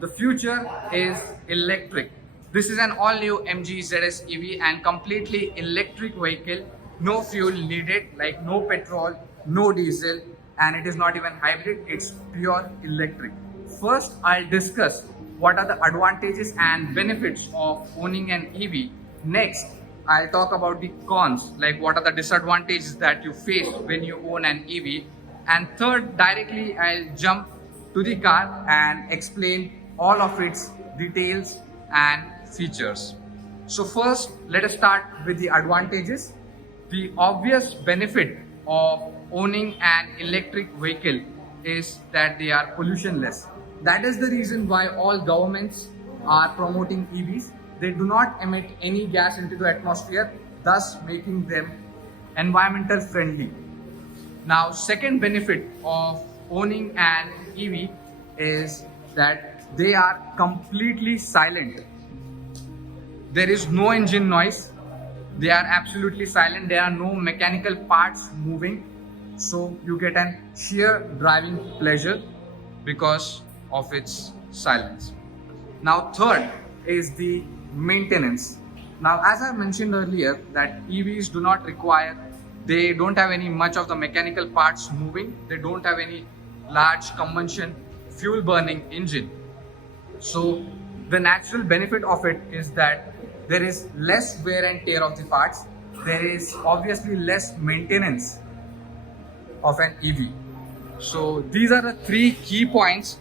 The future is electric. This is an all-new MG ZS EV and completely electric vehicle. No fuel needed, like no petrol, no diesel, and it is not even hybrid. It's pure electric. First, I'll discuss what are the advantages and benefits of owning an EV. Next, I'll talk about the cons, like what are the disadvantages that you face when you own an EV. And third, directly I'll jump to the car and explain all of its details and features. So first, let us start with the advantages. The obvious benefit of owning an electric vehicle is that they are pollutionless. That is the reason why all governments are promoting EVs. They do not emit any gas into the atmosphere, thus making them environmental friendly. Now, second benefit of owning an EV is that they are completely silent. There is no engine noise. They are absolutely silent. There are no mechanical parts moving. So you get an sheer driving pleasure because of its silence. Now, third is the maintenance. Now, as I mentioned earlier, that EVs do not require, they don't have any much of the mechanical parts moving. They don't have any large combustion fuel burning engine. So the natural benefit of it is that there is less wear and tear of the parts. There is obviously less maintenance of an EV. So these are the three key points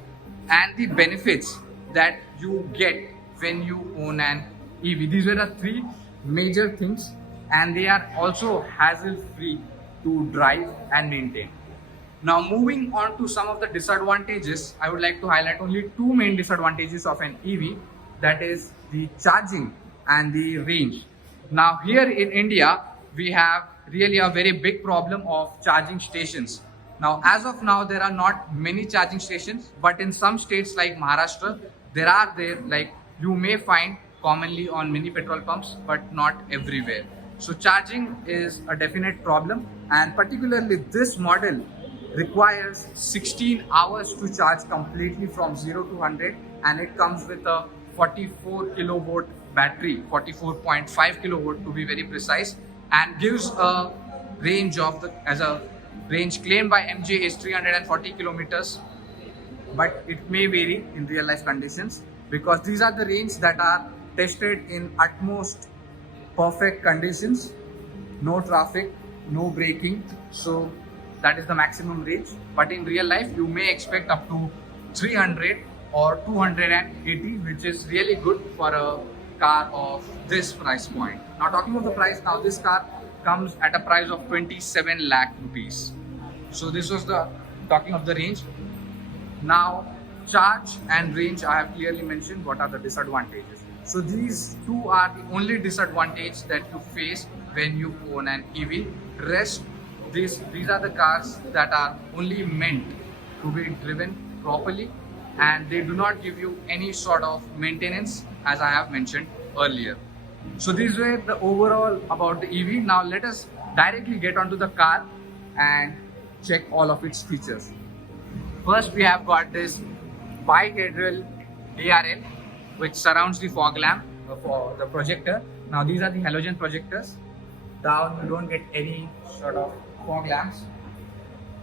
and the benefits that you get when you own an EV. These are the three major things, and they are also hassle free to drive and maintain. Now, moving on to some of the disadvantages, I would like to highlight only two main disadvantages of an EV, that is the charging and the range. Now, here in India, we have really a very big problem of charging stations. Now, as of now, there are not many charging stations, but in some states like Maharashtra, like you may find commonly on many petrol pumps, but not everywhere. So charging is a definite problem, and particularly this model requires 16 hours to charge completely from 0 to 100, and it comes with a 44 kilowatt battery, 44.5 kilowatt to be very precise, and gives a range as a range claimed by MG is 340 kilometers, but it may vary in real life conditions because these are the range that are tested in utmost perfect conditions, no traffic, no braking. So that is the maximum range, but in real life you may expect up to 300 or 280, which is really good for a car of this price point. Now, talking of the price, now this car comes at a price of 27 lakh rupees. So this was the talking of the range. Now, charge and range, I have clearly mentioned what are the disadvantages. So these two are the only disadvantage that you face when you own an EV. Rest, these are the cars that are only meant to be driven properly, and they do not give you any sort of maintenance, as I have mentioned earlier. So these were the overall about the EV. Now let us directly get onto the car and check all of its features. First, we have got this bihedral DRL, which surrounds the fog lamp for the projector. Now these are the halogen projectors. Down you don't get any sort of fog lamps.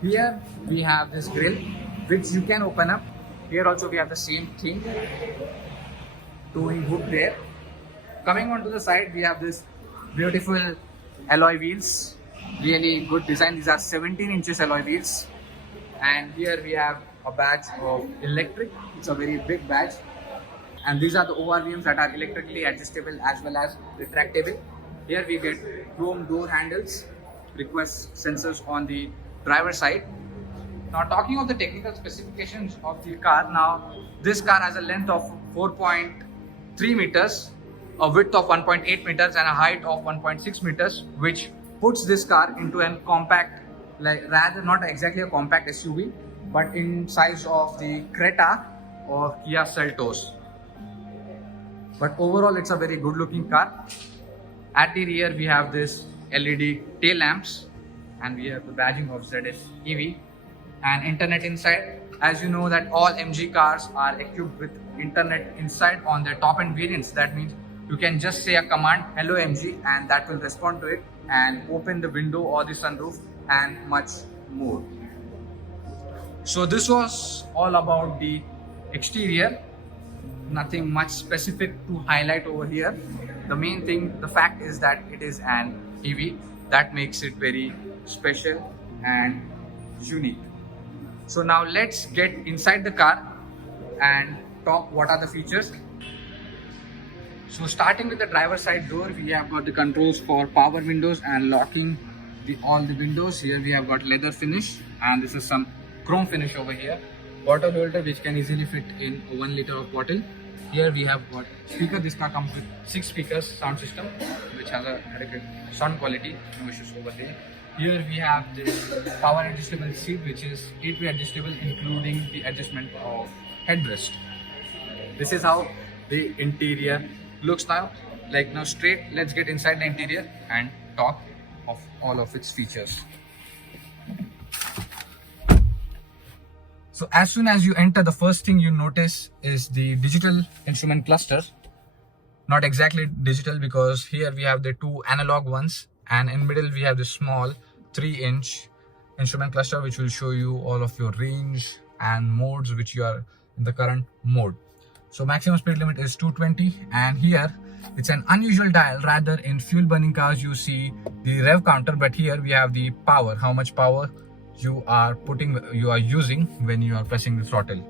Here we have this grill which you can open up. Here also we have the same thing, towing hook there. Coming on to the side, we have this beautiful alloy wheels, really good design. These are 17 inches alloy wheels, and here we have a badge of electric. It's a very big badge, and these are the ORVMs that are electrically adjustable as well as retractable. Here we get chrome door handles, request sensors on the driver side. Now, talking of the technical specifications of the car, now this car has a length of 4.3 meters, a width of 1.8 meters and a height of 1.6 meters, which puts this car into a compact, like rather not exactly a compact SUV, but in size of the Creta or Kia Seltos. But overall, it's a very good looking car. At the rear, we have this LED tail lamps, and we have the badging of ZS EV and internet inside. As you know that all MG cars are equipped with internet inside on their top end variants. That means you can just say a command, hello MG, and that will respond to it and open the window or the sunroof and much more. So this was all about the exterior. Nothing much specific to highlight over here. The main thing, the fact is that it is an EV. That makes it very special and unique. So now let's get inside the car and talk what are the features. So starting with the driver's side door, we have got the controls for power windows and locking all the windows. Here we have got leather finish, and this is some chrome finish over here. Bottle holder which can easily fit in 1 liter of bottle. Here we have got speaker. This car comes with 6 speakers sound system which has a adequate sound quality, no issues over there. Here we have this power adjustable seat which is 8-way adjustable, including the adjustment of headrest. This is how the interior looks now. Like now straight, let's get inside the interior and talk of all of its features. So as soon as you enter, the first thing you notice is the digital instrument cluster. Not exactly digital because here we have the 2 analog ones, and in middle we have the small 3-inch instrument cluster which will show you all of your range and modes which you are in the current mode. So maximum speed limit is 220, and here it's an unusual dial. Rather in fuel burning cars you see the rev counter, but here we have the power, how much power you are using when you are pressing the throttle.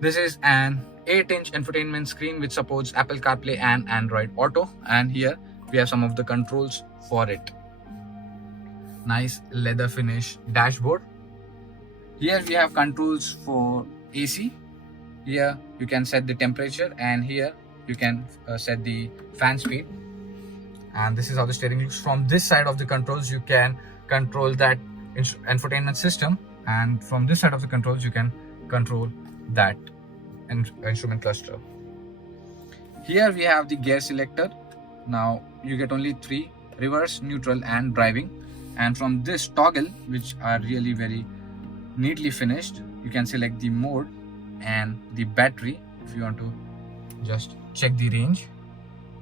This is an 8-inch infotainment screen which supports Apple CarPlay and Android Auto, and here we have some of the controls for it. Nice leather finish dashboard. Here we have controls for AC. Here you can set the temperature, and here you can set the fan speed. And this is how the steering looks. From this side of the controls you can control that infotainment system, and from this side of the controls you can control that instrument cluster. Here we have the gear selector. Now you get only 3: reverse, neutral and driving. And from this toggle, which are really very neatly finished, you can select the mode and the battery. If you want to just check the range,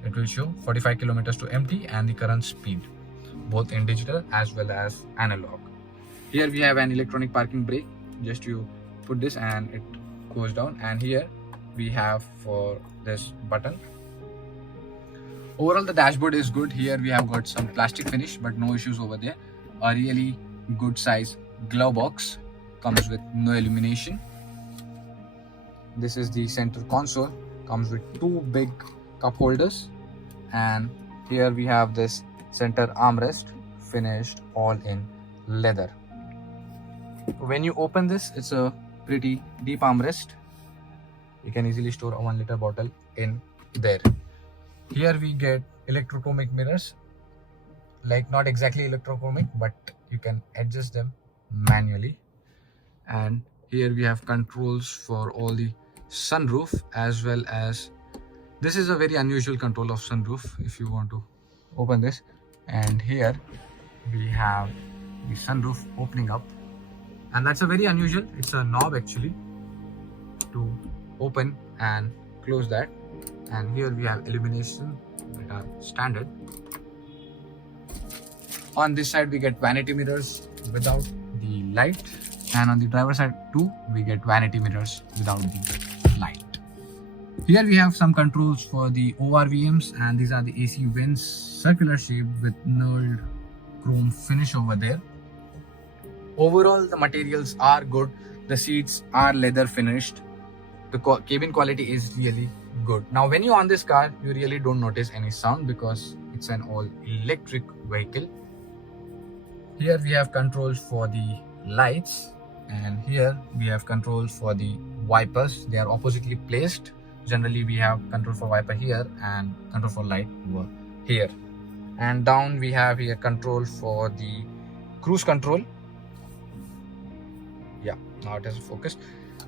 it will show 45 kilometers to empty and the current speed, both in digital as well as analog. Here we have an electronic parking brake. Just you put this and it goes down, and here we have for this button. Overall the dashboard is good. Here we have got some plastic finish but no issues over there. A really good size glove box, comes with no illumination. This is the center console, comes with 2 big cup holders, and here we have this center armrest finished all in leather. When you open this, it's a pretty deep armrest. You can easily store a 1 liter bottle in there. Here we get electrochromic mirrors, like not exactly electrochromic, but you can adjust them manually. And here we have controls for all the sunroof, as well as this is a very unusual control of sunroof if you want to open this. And here we have the sunroof opening up, and that's a very unusual. It's a knob actually to open and close that. And here we have illumination that are standard. On this side we get vanity mirrors without the light, and on the driver side too we get vanity mirrors without the light. Here we have some controls for the ORVMs, and these are the AC vents, circular shape with knurled chrome finish over there. Overall the materials are good. The seats are leather finished. The cabin quality is really good. Now when you're on this car, you really don't notice any sound because it's an all electric vehicle. Here we have controls for the lights, and here we have controls for the wipers. They are oppositely placed. Generally we have control for wiper here and control for light over here. And down we have here control for the cruise control. Yeah, now it has focused.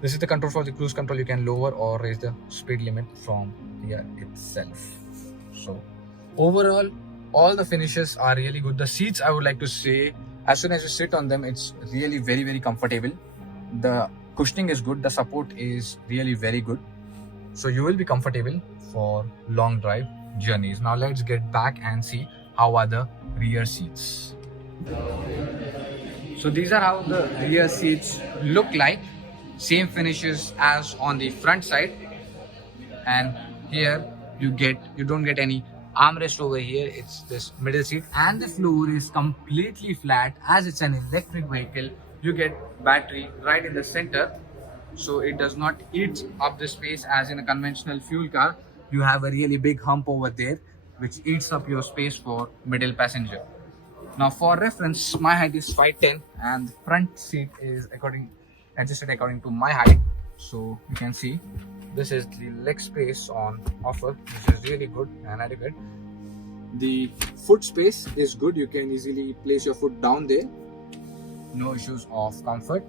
This is the control for the cruise control. You can lower or raise the speed limit from here itself. So overall, all the finishes are really good. The seats, I would like to say, as soon as you sit on them, it's really very comfortable. The cushioning is good, the support is really very good, so you will be comfortable for long drive journeys. Now let's get back and see how are the rear seats. So these are how the rear seats look like. Same finishes as on the front side, and here you don't get any armrest over here. It's this middle seat, and the floor is completely flat. As it's an electric vehicle, you get battery right in the center, so it does not eat up the space as in a conventional fuel car. You have a really big hump over there which eats up your space for middle passenger. Now for reference, my height is 5'10" and the front seat is adjusted according to my height. So you can see this is the leg space on offer, which is really good and adequate. The foot space is good. You can easily place your foot down there. No issues of comfort.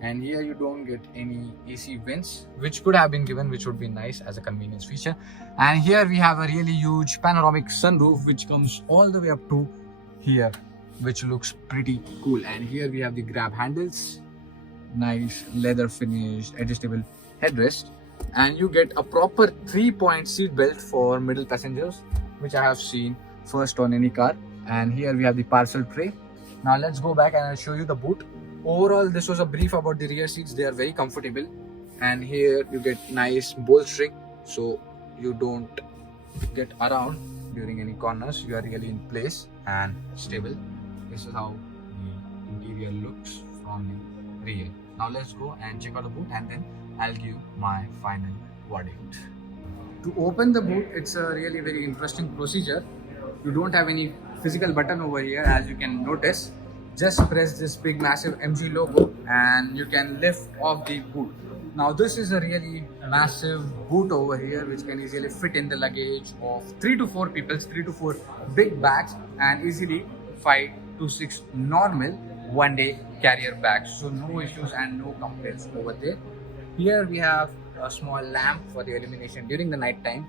And here you don't get any AC vents, which could have been given, which would be nice as a convenience feature. And here we have a really huge panoramic sunroof which comes all the way up to here, which looks pretty cool. And here we have the grab handles, nice leather finished adjustable headrest, and you get a proper 3-point seat belt for middle passengers, which I have seen first on any car. And here we have the parcel tray. Now let's go back and I'll show you the boot. Overall, this was a brief about the rear seats. They are very comfortable, and here you get nice bolstering, so you don't get around during any corners. You are really in place and stable. This is how the interior looks from the rear. Now let's go and check out the boot, and then I'll give my final verdict. To open the boot, it's a really very interesting procedure. You don't have any physical button over here, as you can notice. Just press this big massive MG logo and you can lift off the boot. Now this is a really massive boot over here, which can easily fit in the luggage of 3 to 4 people, 3 to 4 big bags, and easily 5 to 6 normal one-day carrier bags. So no issues and no complaints over there. Here we have a small lamp for the illumination during the night time.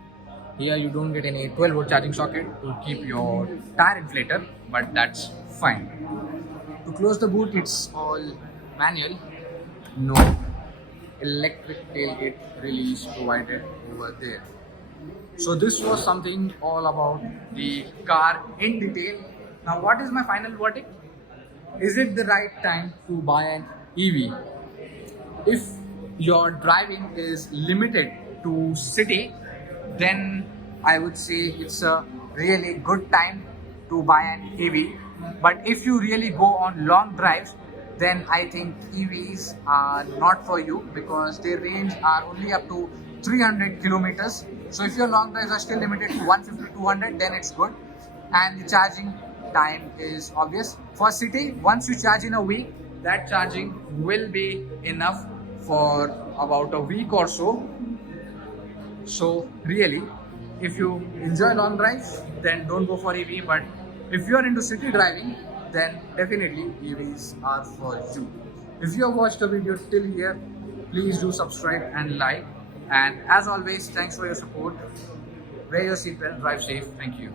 Here you don't get any 12-volt charging socket to keep your tire inflator, but that's fine. To close the boot, it's all manual, no electric tailgate release provided over there. So this was something all about the car in detail. Now what is my final verdict? Is it the right time to buy an EV? If your driving is limited to city, then I would say it's a really good time to buy an EV. But if you really go on long drives, then I think EVs are not for you, because their range are only up to 300 kilometers. So if your long drives are still limited to 150, 200, then it's good. And the charging time is obvious. For city, once you charge in a week, that charging will be enough for about a week or so. So really, if you enjoy long drives, then don't go for EV. But if you are into city driving, then definitely EVs are for you. If you have watched the video till here, please do subscribe and like. And as always, thanks for your support. Wear your seatbelt, drive safe. Thank you.